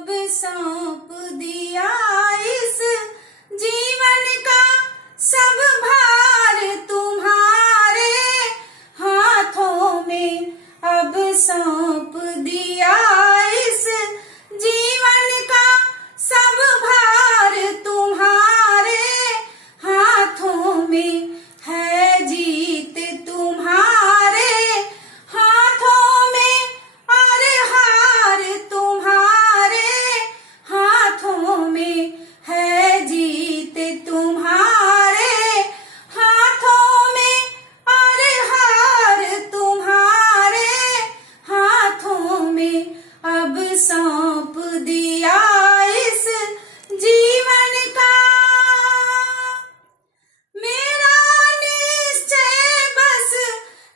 अब सौंप दिया इस जीवन का सब भार तुम्हारे हाथों में। अब सौंप दिया इस जीवन का सब भार तुम्हारे हाथों में। है जीत तुम्हारे हाथों में और हार तुम्हारे हाथों में। है जीत तुम्हारे हाथों में और हार तुम्हारे हाथों में। अब सौंप दिया इस जीवन का मेरा निश्चय बस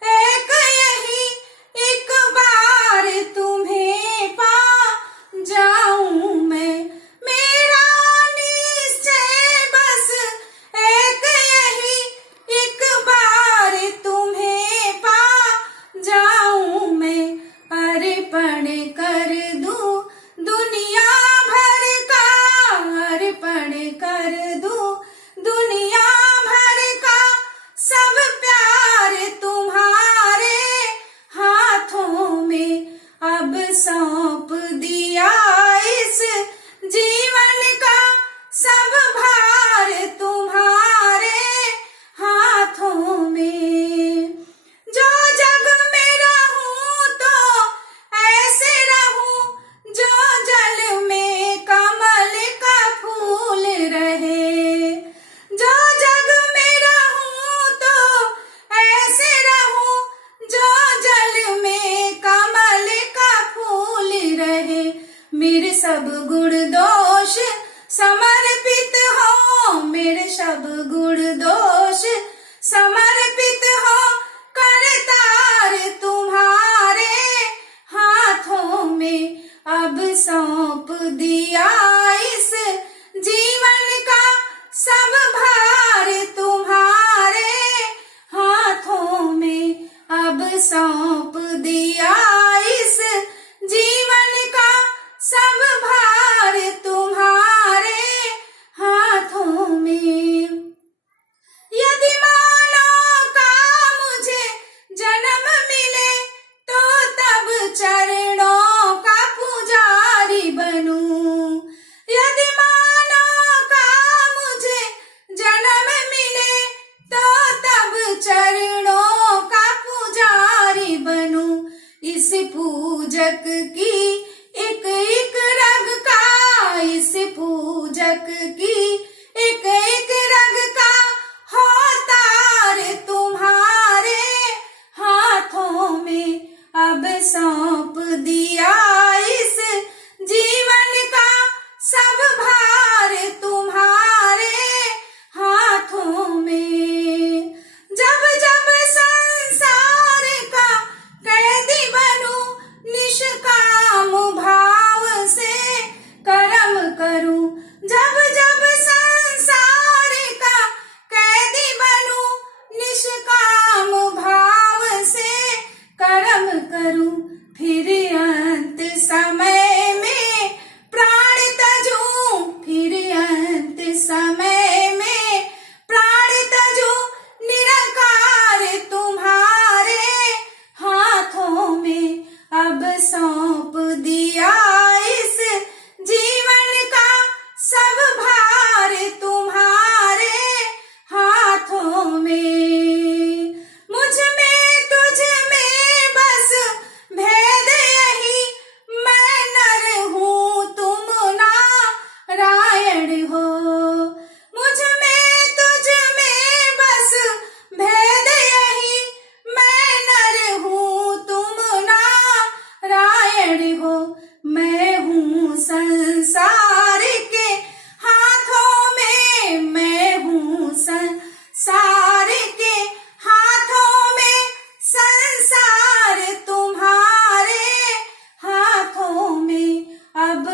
एक यही, एक बार तुम्हें पा जाऊं मैं। मेरा निश्चय बस एक यही, एक बार तुम्हें पा जाऊं मैं। अर्पण कर दूं दुनिया भर का, अर्पण कर दूं दुनिया भर का सब प्यार तुम्हारे हाथों में। अब सौंप दिया इस जीवन का सब भार तुम्हारे हाथों में। जो जग में रहूं तो ऐसे रहूं जो जल में कमल का फूल रहे। जो जग में रहूं तो ऐसे रहूं जो जल में कमल का फूल रहे। मेरे सब गुण दोष समर्पित हो, मेरे सब गुण दोष समर्पित हो। करतार तुम्हारे हाथों में। अब सौंप दिया इस जीवन का सब भार तुम्हारे हाथों में। अब सौंप दिया इस जीवन का सब भार तुम्हारे हाथों में। यदि मानव का मुझे जन्म मिले तो तब चरणों का पुजारी बनूं। यदि मानव का मुझे जन्म मिले तो तब चरणों का पुजारी बनूं। इस पूजक की एक एक रग का, इस पूजक की एक एक रग का हो तार तुम्हारे हाथों में। अब सौंप दिया इस जीवन का सब भार तुम्हारे हाथों में। जब जब संसार का कैदी बनूं निष्काम भाव से कर्म करूं। जब जब संसार का कैदी बनूं निष्काम भाव से कर्म करूं। फिर अंत समय में प्राण तजूं, फिर अंत समय में प्राण तजूं। निरंकार तुम्हारे हाथों में। अब सौंप दिया इस जीवन का सब भार तुम्हारे हाथों में। मुझ में तुझ में बस भेद यही, मैं नर हूँ तुम नारायण हो। मुझ में तुझ में बस भेद यही, मैं नर हूँ तुम नारायण हो। मैं हूँ संसार के हाथों में, मैं हूँ संसार के हाथों में। संसार तुम्हारे हाथों में। अब